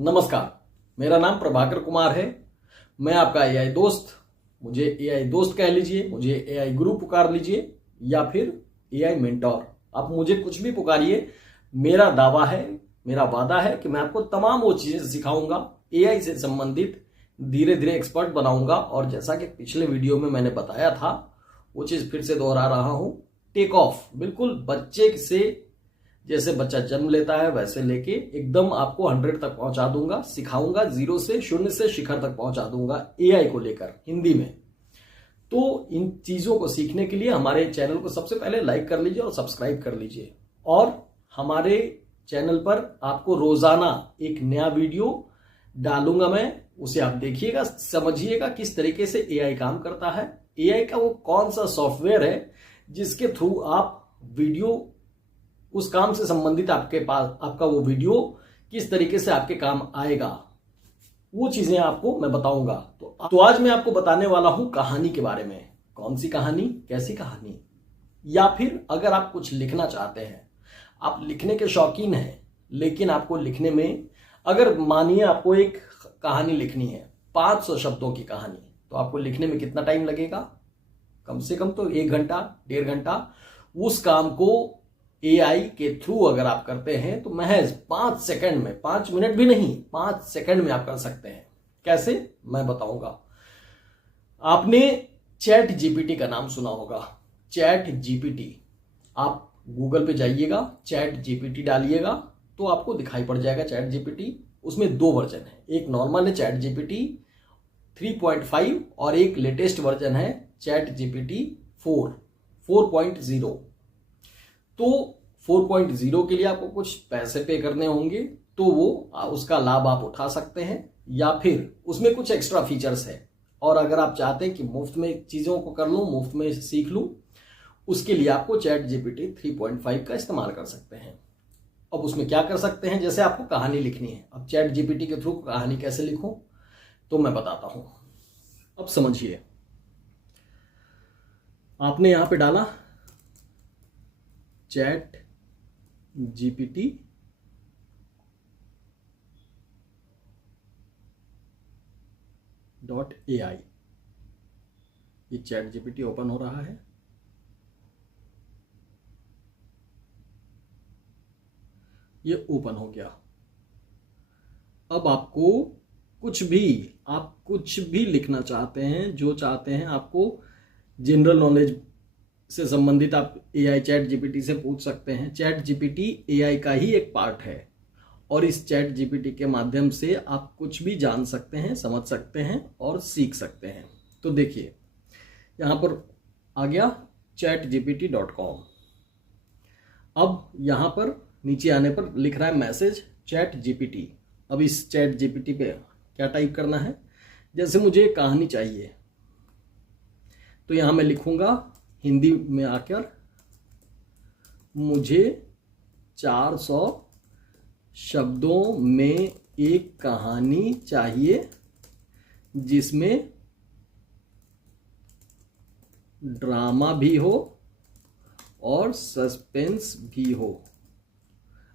नमस्कार, मेरा नाम प्रभाकर कुमार है। मैं आपका एआई दोस्त, मुझे एआई दोस्त कह लीजिए, मुझे एआई गुरु पुकार लीजिए या फिर एआई मेंटोर। आप मुझे कुछ भी पुकारिए। मेरा दावा है, मेरा वादा है कि मैं आपको तमाम वो चीजें सिखाऊंगा, एआई से संबंधित धीरे धीरे एक्सपर्ट बनाऊंगा। और जैसा कि पिछले वीडियो में मैंने बताया था, वो चीज फिर से दोहरा रहा हूं। टेक ऑफ बिल्कुल बच्चे से, जैसे बच्चा जन्म लेता है वैसे लेके एकदम आपको 100 तक पहुंचा दूंगा, सिखाऊंगा, शून्य से शिखर तक पहुंचा दूंगा एआई को लेकर हिंदी में। तो इन चीजों को सीखने के लिए हमारे चैनल को सबसे पहले लाइक कर लीजिए और सब्सक्राइब कर लीजिए। और हमारे चैनल पर आपको रोजाना एक नया वीडियो डालूंगा मैं, उसे आप देखिएगा, समझिएगा किस तरीके से एआई काम करता है। एआई का वो कौन सा सॉफ्टवेयर है जिसके थ्रू आप वीडियो, उस काम से संबंधित आपके पास आपका वो वीडियो किस तरीके से आपके काम आएगा, वो चीजें आपको मैं बताऊंगा। तो आज मैं आपको बताने वाला हूं कहानी के बारे में। कौन सी कहानी, कैसी कहानी, या फिर अगर आप कुछ लिखना चाहते हैं, आप लिखने के शौकीन हैं, लेकिन आपको लिखने में, अगर मानिए आपको एक कहानी लिखनी है 500 शब्दों की कहानी, तो आपको लिखने में कितना टाइम लगेगा? कम से कम तो 1 घंटा, 1.5 घंटा। उस काम को एआई के थ्रू अगर आप करते हैं तो महज 5 सेकंड में, 5 मिनट भी नहीं, 5 सेकंड में आप कर सकते हैं। कैसे, मैं बताऊंगा। आपने चैट जीपीटी का नाम सुना होगा। चैट जीपीटी, आप गूगल पे जाइएगा, चैट जीपीटी डालिएगा तो आपको दिखाई पड़ जाएगा चैट जीपीटी। उसमें 2 वर्जन है, एक नॉर्मल है चैट जीपीटी 3.5 और एक लेटेस्ट वर्जन है चैट जीपीटी 4.0। तो 4.0 के लिए आपको कुछ पैसे पे करने होंगे, तो वो उसका लाभ आप उठा सकते हैं, या फिर उसमें कुछ एक्स्ट्रा फीचर्स है। और अगर आप चाहते हैं कि मुफ्त में चीज़ों को कर लूँ, मुफ्त में सीख लूँ, उसके लिए आपको चैट जीपीटी 3.5 का इस्तेमाल कर सकते हैं। अब उसमें क्या कर सकते हैं, जैसे आपको कहानी लिखनी है, अब चैट जीपीटी के थ्रू कहानी कैसे लिखूं तो मैं बताता हूं। अब समझिए, आपने यहां पे डाला चैट जीपीटी .ai, ये चैट जीपीटी ओपन हो रहा है। ये ओपन हो गया। अब आपको आप कुछ भी लिखना चाहते हैं, जो चाहते हैं, आपको जनरल नॉलेज से संबंधित आप एआई चैट जीपीटी से पूछ सकते हैं। चैट जीपीटी एआई का ही एक पार्ट है और इस चैट जीपीटी के माध्यम से आप कुछ भी जान सकते हैं, समझ सकते हैं और सीख सकते हैं। तो देखिए, यहाँ पर आ गया chatgpt.com। अब यहाँ पर नीचे आने पर लिख रहा है मैसेज चैट जीपीटी। अब इस चैट जीपीटी पे क्या टाइप करना है, जैसे मुझे कहानी चाहिए तो यहाँ मैं लिखूंगा हिंदी में आकर, मुझे 400 शब्दों में एक कहानी चाहिए जिसमें ड्रामा भी हो और सस्पेंस भी हो।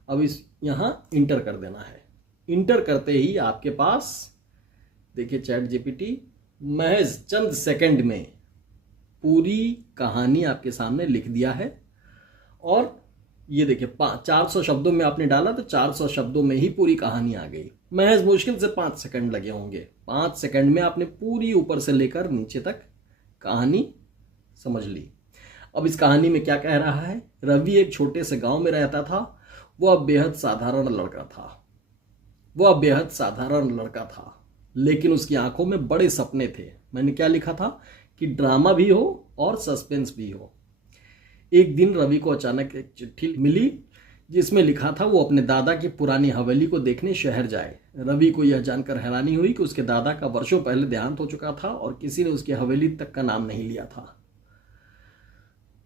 अब इस यहाँ इंटर कर देना है। इंटर करते ही आपके पास देखिए चैट जीपीटी महज चंद सेकंड में पूरी कहानी आपके सामने लिख दिया है। और ये देखिए 400 शब्दों में आपने डाला तो 400 शब्दों में ही पूरी कहानी आ गई। महज मुश्किल से 5 सेकंड लगे होंगे। 5 सेकंड में आपने पूरी ऊपर से लेकर नीचे तक कहानी समझ ली। अब इस कहानी में क्या कह रहा है, रवि एक छोटे से गांव में रहता था। वह बेहद साधारण लड़का था, लेकिन उसकी आंखों में बड़े सपने थे। मैंने क्या लिखा था कि ड्रामा भी हो और सस्पेंस भी हो। एक दिन रवि को अचानक एक चिट्ठी मिली जिसमें लिखा था वो अपने दादा की पुरानी हवेली को देखने शहर जाए। रवि को यह जानकर हैरानी हुई कि उसके दादा का वर्षों पहले देहांत हो चुका था और किसी ने उसकी हवेली तक का नाम नहीं लिया था।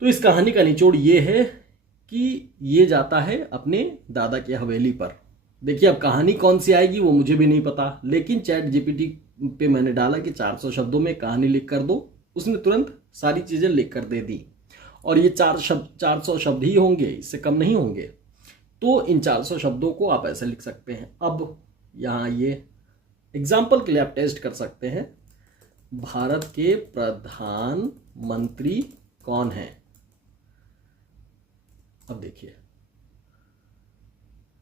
तो इस कहानी का निचोड़ ये है कि ये जाता है अपने दादा की हवेली पर। देखिए, अब कहानी कौन सी आएगी वो मुझे भी नहीं पता, लेकिन चैट जीपीटी पे मैंने डाला कि 400 शब्दों में कहानी लिख कर दो, उसने तुरंत सारी चीजें लिख कर दे दी। और ये 400 शब्द ही होंगे, इससे कम नहीं होंगे। तो इन 400 शब्दों को आप ऐसे लिख सकते हैं। अब यहाँ ये एग्जाम्पल के लिए आप टेस्ट कर सकते हैं, भारत के प्रधानमंत्री कौन है। अब देखिए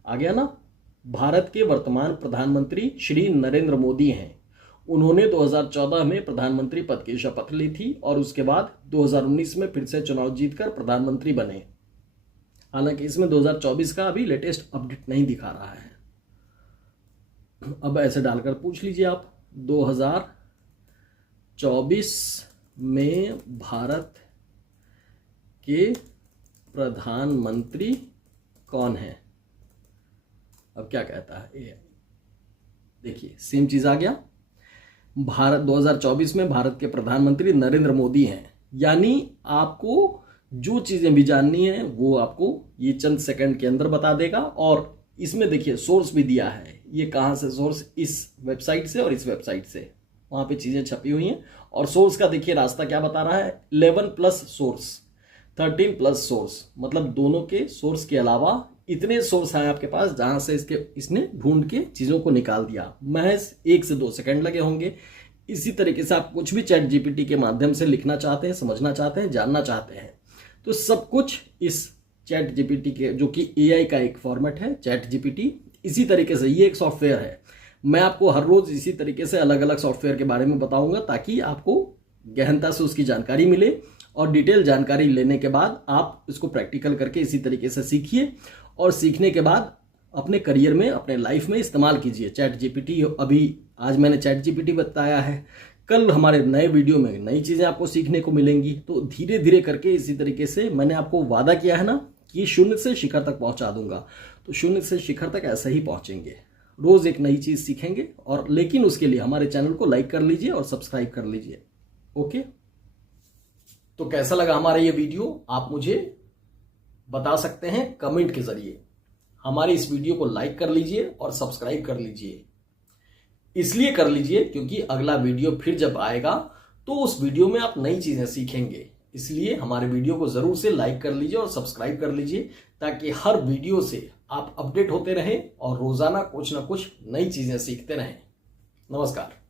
आ गया ना, भारत के वर्तमान प्रधानमंत्री श्री नरेंद्र मोदी हैं। उन्होंने 2014 में प्रधानमंत्री पद की शपथ ली थी और उसके बाद 2019 में फिर से चुनाव जीतकर प्रधानमंत्री बने। हालांकि इसमें 2024 का अभी लेटेस्ट अपडेट नहीं दिखा रहा है। अब ऐसे डालकर पूछ लीजिए आप, 2024 में भारत के प्रधानमंत्री कौन है। अब क्या कहता है ये, देखिए सेम चीज आ गया। भारत 2024 में भारत के प्रधानमंत्री नरेंद्र मोदी हैं। यानी आपको जो चीजें भी जाननी है वो आपको ये चंद सेकंड के अंदर बता देगा। और इसमें देखिए सोर्स भी दिया है, ये कहां से सोर्स, इस वेबसाइट से और इस वेबसाइट से, वहां पे चीजें छपी हुई हैं। और सोर्स का देखिए रास्ता क्या बता रहा है, 11 प्लस सोर्स, 13 प्लस सोर्स, मतलब दोनों के सोर्स के अलावा इतने सोर्स हैं आपके पास जहां से इसने ढूंढ के चीजों को निकाल दिया। महज 1 से 2 सेकंड लगे होंगे। इसी तरीके से आप कुछ भी चैट जीपीटी के माध्यम से लिखना चाहते हैं, समझना चाहते हैं, जानना चाहते हैं, तो सब कुछ इस चैट जीपीटी के, जो कि एआई का एक फॉर्मेट है चैट जीपीटी, इसी तरीके से ये एक सॉफ्टवेयर है। मैं आपको हर रोज इसी तरीके से अलग अलग सॉफ्टवेयर के बारे में बताऊंगा ताकि आपको गहनता से उसकी जानकारी मिले। और डिटेल जानकारी लेने के बाद आप इसको प्रैक्टिकल करके इसी तरीके से सीखिए और सीखने के बाद अपने करियर में, अपने लाइफ में इस्तेमाल कीजिए चैट जीपीटी। अभी आज मैंने चैट जीपीटी बताया है, कल हमारे नए वीडियो में नई चीजें आपको सीखने को मिलेंगी। तो धीरे धीरे करके इसी तरीके से मैंने आपको वादा किया है ना कि शून्य से शिखर तक पहुंचा दूंगा, तो शून्य से शिखर तक ऐसे ही पहुंचेंगे। रोज एक नई चीज सीखेंगे। और लेकिन उसके लिए हमारे चैनल को लाइक कर लीजिए और सब्सक्राइब कर लीजिए। ओके, तो कैसा लगा हमारा ये वीडियो आप मुझे बता सकते हैं कमेंट के जरिए। हमारे इस वीडियो को लाइक कर लीजिए और सब्सक्राइब कर लीजिए। इसलिए कर लीजिए क्योंकि अगला वीडियो फिर जब आएगा तो उस वीडियो में आप नई चीजें सीखेंगे। इसलिए हमारे वीडियो को जरूर से लाइक कर लीजिए और सब्सक्राइब कर लीजिए ताकि हर वीडियो से आप अपडेट होते रहें और रोजाना कुछ ना कुछ नई चीजें सीखते रहें। नमस्कार।